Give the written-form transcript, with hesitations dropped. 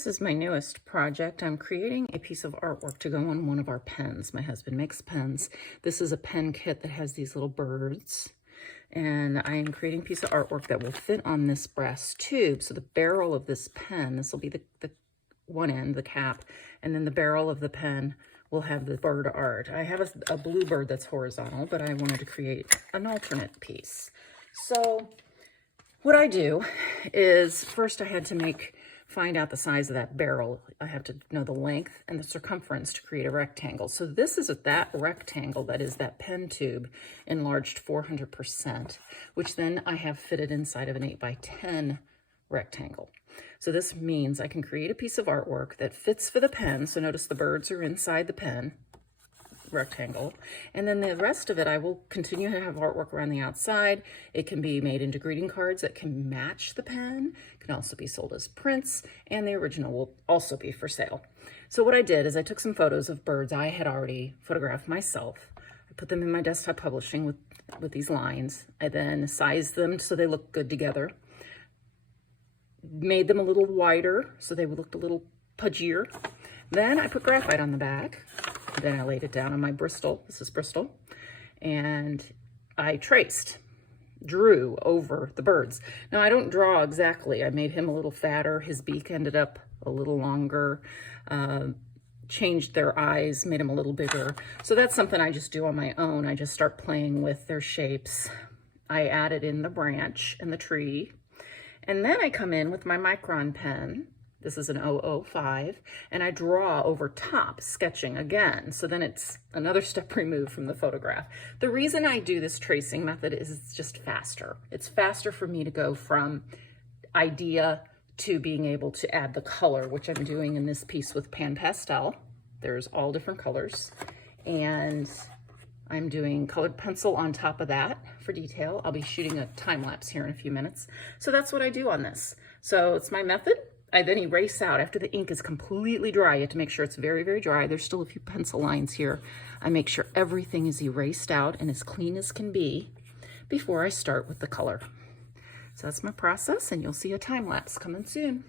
This is my newest project. I'm creating a piece of artwork to go on one of our pens. My husband makes pens. This is a pen kit that has these little birds. And I am creating a piece of artwork that will fit on this brass tube. So the barrel of this pen, this will be the one end, the cap, and then the barrel of the pen will have the bird art. I have a blue bird that's horizontal, but I wanted to create an alternate piece. So what I do is first I had to find out the size of that barrel. I have to know the length and the circumference to create a rectangle. So this is that rectangle that is that pen tube enlarged 400%, which then I have fitted inside of an 8x10 rectangle. So this means I can create a piece of artwork that fits for the pen. So notice the birds are inside the pen rectangle, and then the rest of it I will continue to have artwork around the outside. It can be made into greeting cards that can match the pen. It can also be sold as prints, and the original will also be for sale. So what I did is I took some photos of birds I had already photographed myself. I put them in my desktop publishing with these lines. I then sized them so they look good together, made them a little wider so they looked a little pudgier. Then I put graphite on the back. Then I laid it down on my Bristol. This is Bristol. And I drew over the birds. Now I don't draw exactly. I made him a little fatter. His beak ended up a little longer. Changed their eyes, made them a little bigger. So that's something I just do on my own. I just start playing with their shapes. I added in the branch and the tree. And then I come in with my Micron pen. This is an 005, and I draw over top, sketching again. So then it's another step removed from the photograph. The reason I do this tracing method is it's just faster. It's faster for me to go from idea to being able to add the color, which I'm doing in this piece with Pan Pastel. There's all different colors. And I'm doing colored pencil on top of that for detail. I'll be shooting a time lapse here in a few minutes. So that's what I do on this. So it's my method. I then erase out after the ink is completely dry. You have to make sure it's very, very dry. There's still a few pencil lines here. I make sure everything is erased out and as clean as can be before I start with the color. So that's my process, and you'll see a time lapse coming soon.